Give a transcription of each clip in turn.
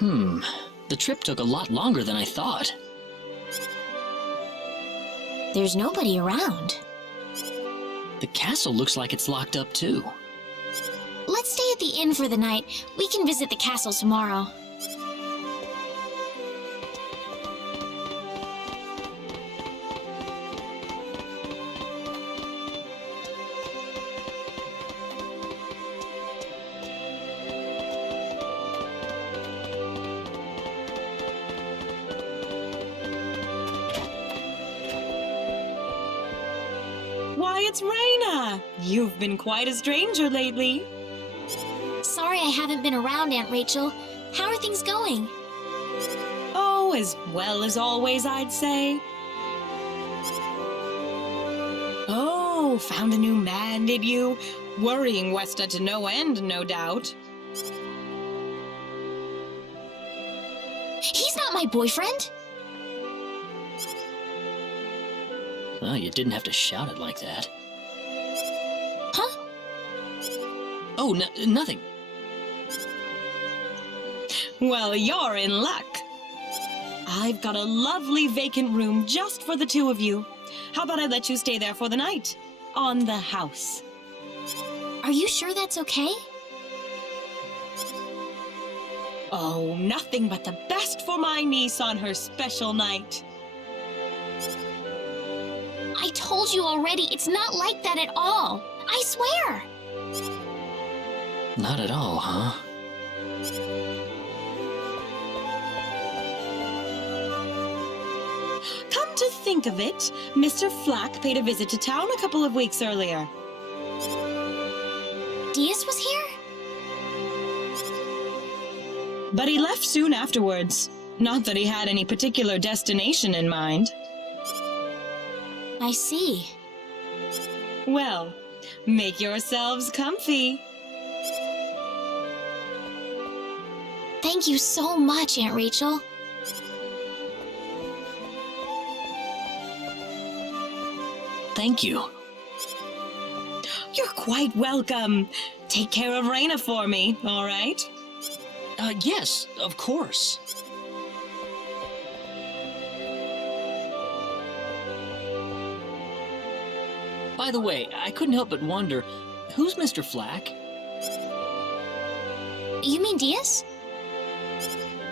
The trip took a lot longer than I thought. There's nobody around. The castle looks like it's locked up too. Let's stay at the inn for the night. We can visit the castle tomorrow. Why, it's Raina! You've been quite a stranger lately. Sorry I haven't been around, Aunt Rachel. How are things going? Oh, as well as always, I'd say. Oh, found a new man, did you? Worrying Westa to no end, no doubt. He's not my boyfriend! Well, you didn't have to shout it like that. Huh? Oh, nothing. Well, you're in luck. I've got a lovely vacant room just for the two of you. How about I let you stay there for the night? On the house. Are you sure that's okay? Oh, nothing but the best for my niece on her special night. I told you already, it's not like that at all. I swear. Not at all, huh? Come to think of it, Mr. Flack paid a visit to town a couple of weeks earlier. Diaz was here? But he left soon afterwards. Not that he had any particular destination in mind. I see. Well, make yourselves comfy. Thank you so much, Aunt Rachel. Thank you. You're quite welcome. Take care of Raina for me, all right? Yes, of course. By the way, I couldn't help but wonder, who's Mr. Flack? You mean Diaz?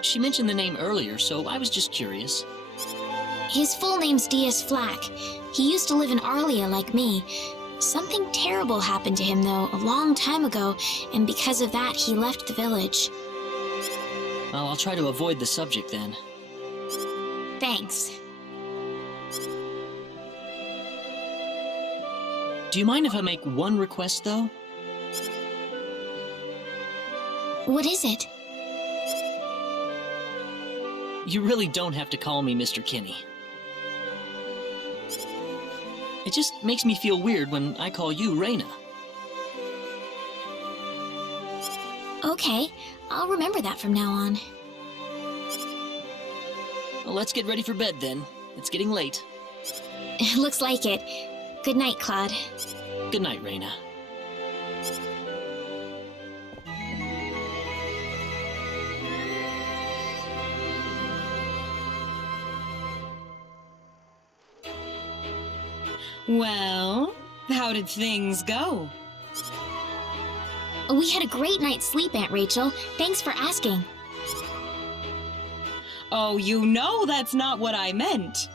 She mentioned the name earlier, so I was just curious. His full name's Diaz Flack. He used to live in Arlia like me. Something terrible happened to him, though, a long time ago, and because of that, he left the village. Well, I'll try to avoid the subject then. Thanks. Do you mind if I make one request, though? What is it? You really don't have to call me Mr. Kinney. It just makes me feel weird when I call you Raina. Okay, I'll remember that from now on. Well, let's get ready for bed then. It's getting late. Looks like it. Good night, Claude. Good night, Raina. Well, how did things go? We had a great night's sleep, Aunt Rachel. Thanks for asking. Oh, you know that's not what I meant.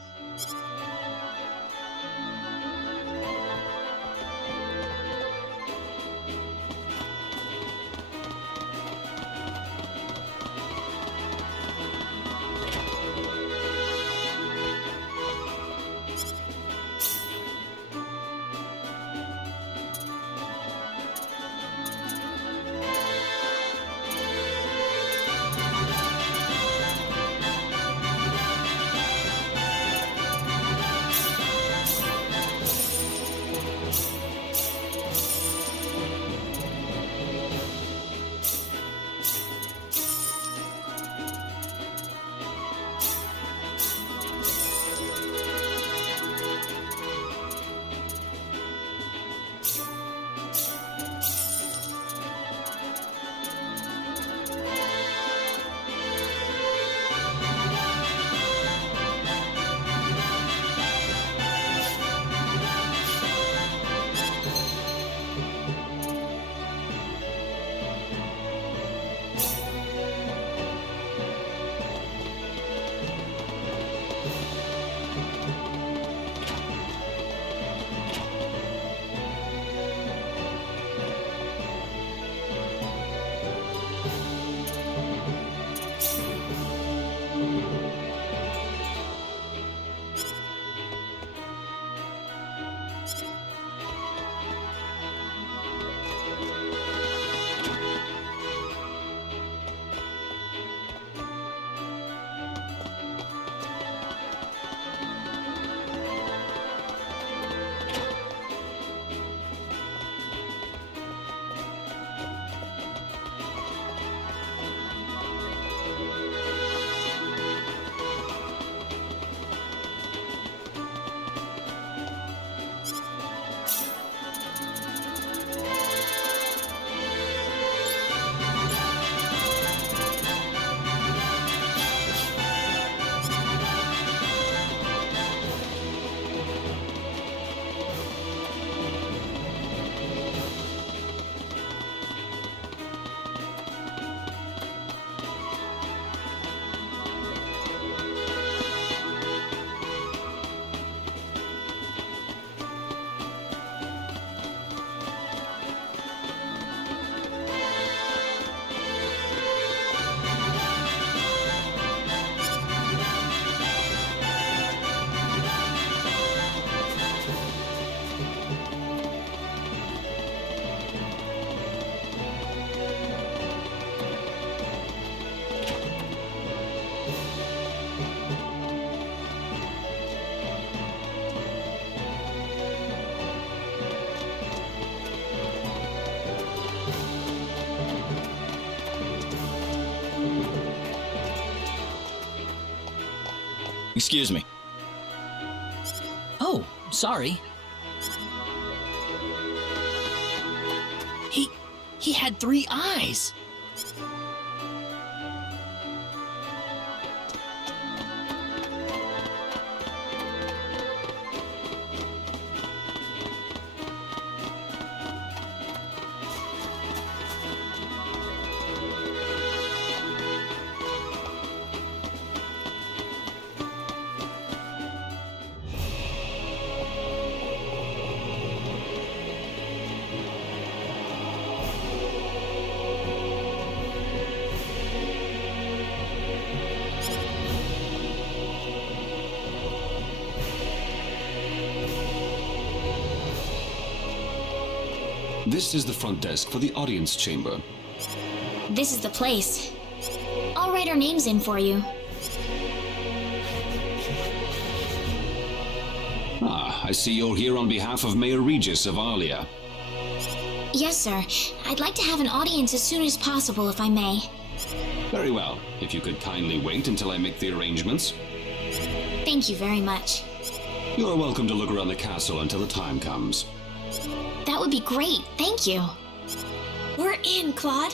Excuse me. Oh, sorry. He had 3 eyes. This is the front desk for the audience chamber. This is the place. I'll write our names in for you. Ah, I see you're here on behalf of Mayor Regis of Alia. Yes, sir. I'd like to have an audience as soon as possible, if I may. Very well. If you could kindly wait until I make the arrangements. Thank you very much. You're welcome to look around the castle until the time comes. That would be great. Thank you. We're in, Claude.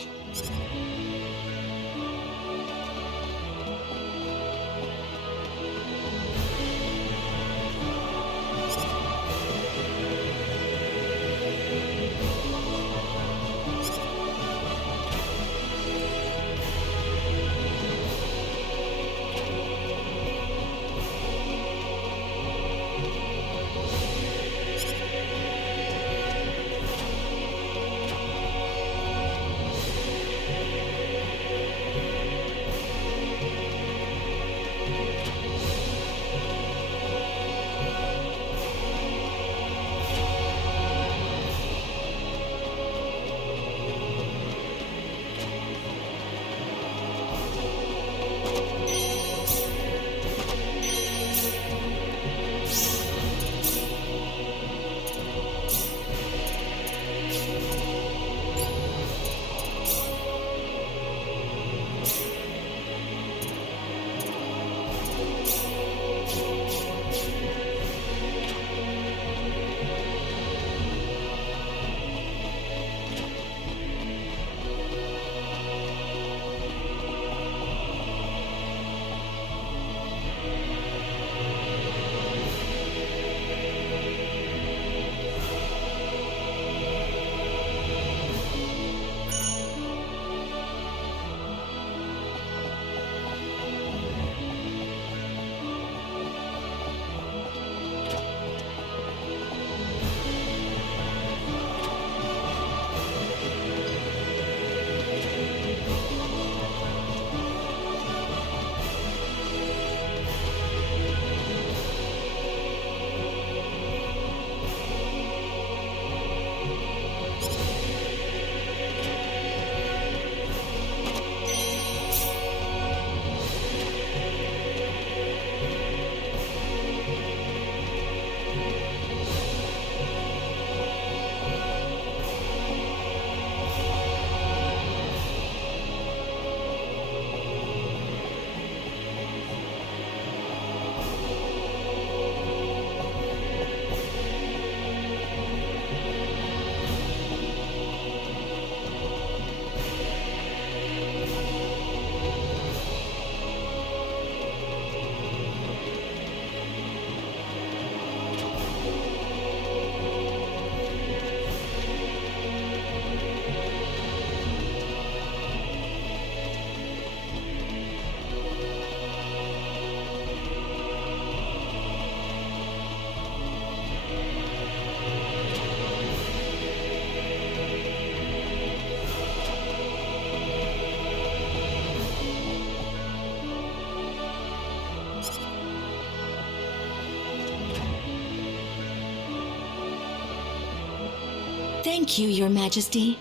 Thank you, Your Majesty.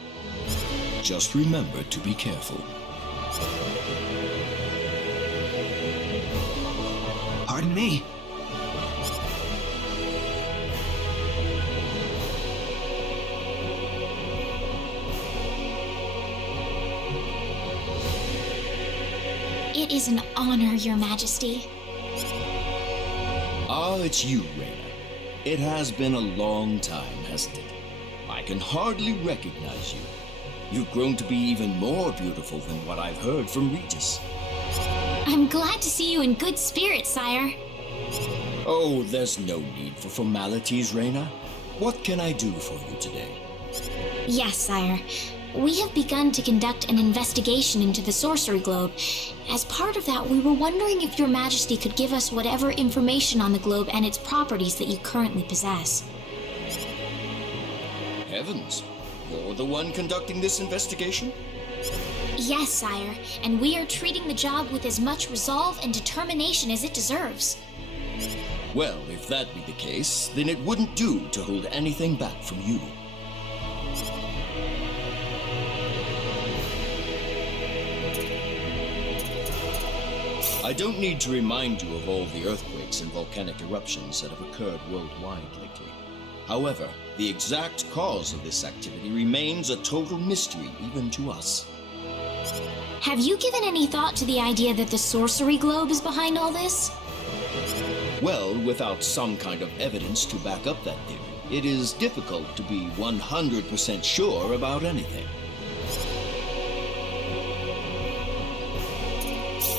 Just remember to be careful. Pardon me. It is an honor, Your Majesty. it's you, Raina. It has been a long time, hasn't it? I can hardly recognize you. You've grown to be even more beautiful than what I've heard from Regis. I'm glad to see you in good spirits, sire. Oh, there's no need for formalities, Raina. What can I do for you today? Yes, sire. We have begun to conduct an investigation into the sorcery globe. As part of that, we were wondering if your majesty could give us whatever information on the globe and its properties that you currently possess. Heavens, you're the one conducting this investigation? Yes, sire, and we are treating the job with as much resolve and determination as it deserves. Well, if that be the case, then it wouldn't do to hold anything back from you. I don't need to remind you of all the earthquakes and volcanic eruptions that have occurred worldwide lately. However, the exact cause of this activity remains a total mystery even to us. Have you given any thought to the idea that the sorcery globe is behind all this? Well, without some kind of evidence to back up that theory, it is difficult to be 100% sure about anything.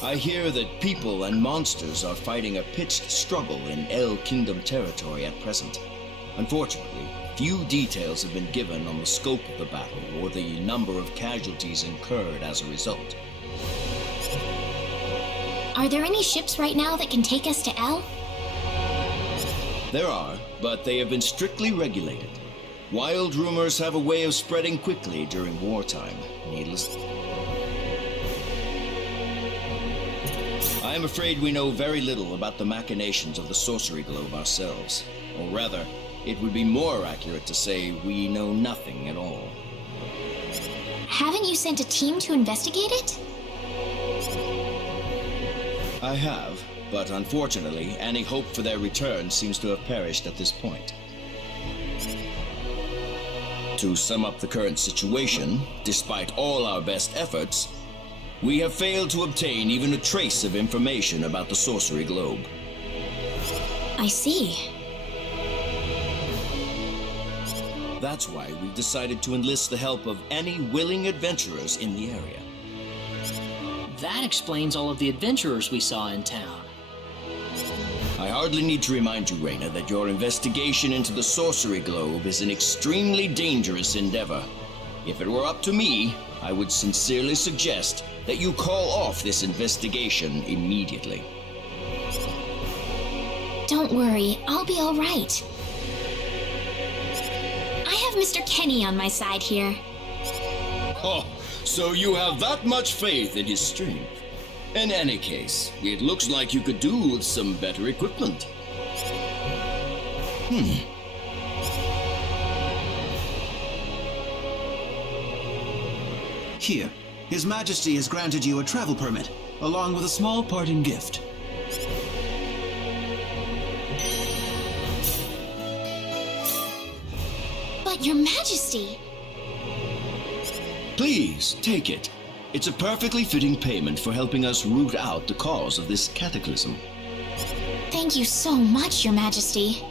I hear that people and monsters are fighting a pitched struggle in El Kingdom territory at present. Unfortunately, few details have been given on the scope of the battle or the number of casualties incurred as a result. Are there any ships right now that can take us to El? There are, but they have been strictly regulated. Wild rumors have a way of spreading quickly during wartime, needless. I am afraid we know very little about the machinations of the sorcery globe ourselves. Or rather, it would be more accurate to say we know nothing at all. Haven't you sent a team to investigate it? I have, but unfortunately, any hope for their return seems to have perished at this point. To sum up the current situation, despite all our best efforts, we have failed to obtain even a trace of information about the sorcery globe. I see. That's why we've decided to enlist the help of any willing adventurers in the area. That explains all of the adventurers we saw in town. I hardly need to remind you, Raina, that your investigation into the sorcery globe is an extremely dangerous endeavor. If it were up to me, I would sincerely suggest that you call off this investigation immediately. Don't worry, I'll be all right. I have Mr. Kenny on my side here. Oh, so you have that much faith in his strength. In any case, it looks like you could do with some better equipment. Here, His Majesty has granted you a travel permit, along with a small parting gift. But Your Majesty! Please, take it. It's a perfectly fitting payment for helping us root out the cause of this cataclysm. Thank you so much, Your Majesty.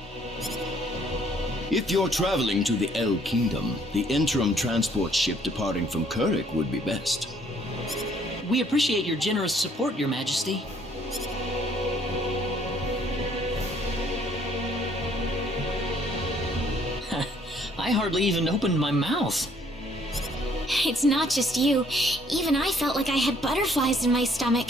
If you're traveling to the El Kingdom, the interim transport ship departing from Kurik would be best. We appreciate your generous support, Your Majesty. I hardly even opened my mouth. It's not just you. Even I felt like I had butterflies in my stomach.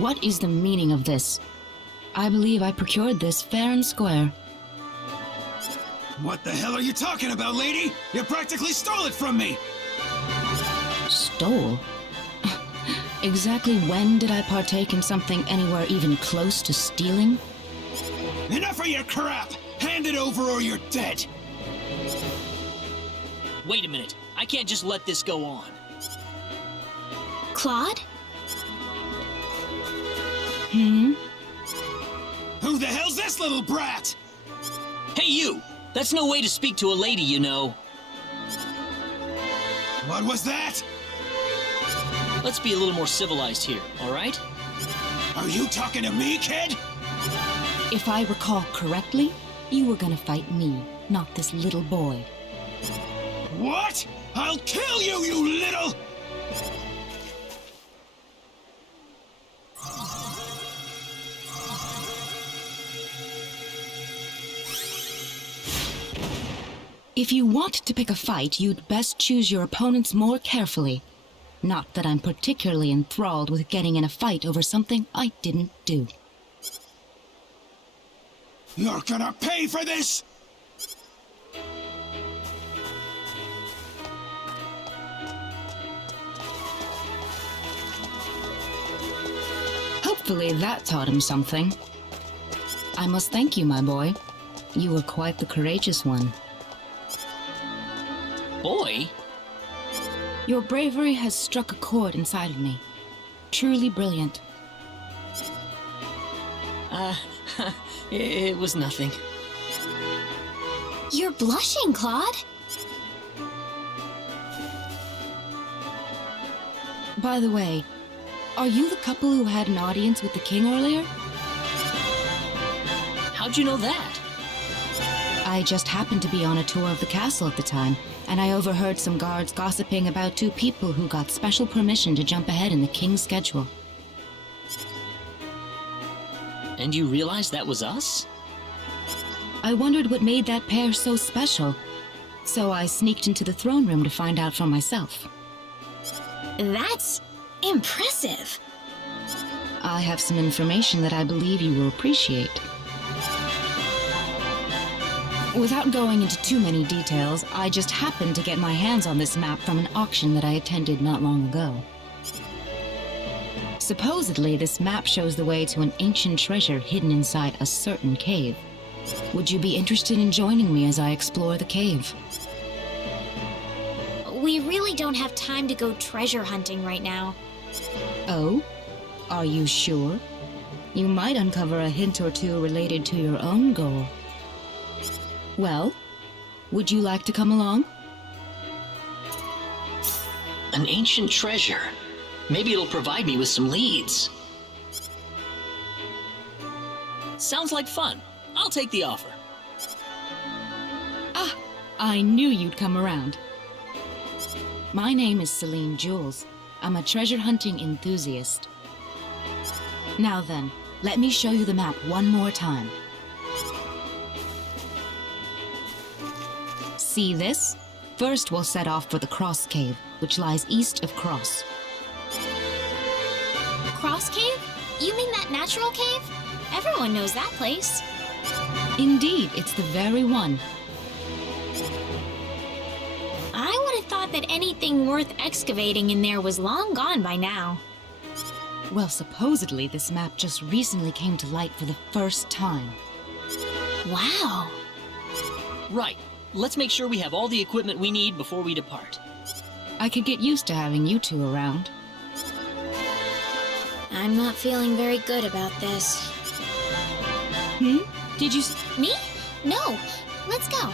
What is the meaning of this? I believe I procured this fair and square. What the hell are you talking about, lady? You practically stole it from me! Stole? Exactly when did I partake in something anywhere even close to stealing? Enough of your crap! Hand it over or you're dead! Wait a minute. I can't just let this go on. Claude? Hmm? Who the hell's this little brat? Hey, you! That's no way to speak to a lady, you know. What was that? Let's be a little more civilized here, all right? Are you talking to me, kid? If I recall correctly, you were gonna fight me, not this little boy. What? I'll kill you, you little... If you want to pick a fight, you'd best choose your opponents more carefully. Not that I'm particularly enthralled with getting in a fight over something I didn't do. You're gonna pay for this! Hopefully that taught him something. I must thank you, my boy. You were quite the courageous one. Boy? Your bravery has struck a chord inside of me. Truly brilliant. It was nothing. You're blushing, Claude. By the way, are you the couple who had an audience with the king earlier? How'd you know that? I just happened to be on a tour of the castle at the time, and I overheard some guards gossiping about two people who got special permission to jump ahead in the king's schedule. And you realized that was us? I wondered what made that pair so special, so I sneaked into the throne room to find out for myself. That's impressive. I have some information that I believe you will appreciate. Without going into too many details, I just happened to get my hands on this map from an auction that I attended not long ago. Supposedly, this map shows the way to an ancient treasure hidden inside a certain cave. Would you be interested in joining me as I explore the cave? We really don't have time to go treasure hunting right now. Oh? Are you sure? You might uncover a hint or two related to your own goal. Well, would you like to come along? An ancient treasure. Maybe it'll provide me with some leads. Sounds like fun. I'll take the offer. Ah, I knew you'd come around. My name is Celine Jules. I'm a treasure hunting enthusiast. Now then, let me show you the map one more time. See this? First, we'll set off for the Cross Cave, which lies east of Cross. Cross Cave? You mean that natural cave? Everyone knows that place. Indeed, it's the very one. I would have thought that anything worth excavating in there was long gone by now. Well, supposedly this map just recently came to light for the first time. Wow. Right. Let's make sure we have all the equipment we need before we depart. I could get used to having you two around. I'm not feeling very good about this. Hmm? Did you Me? No. Let's go.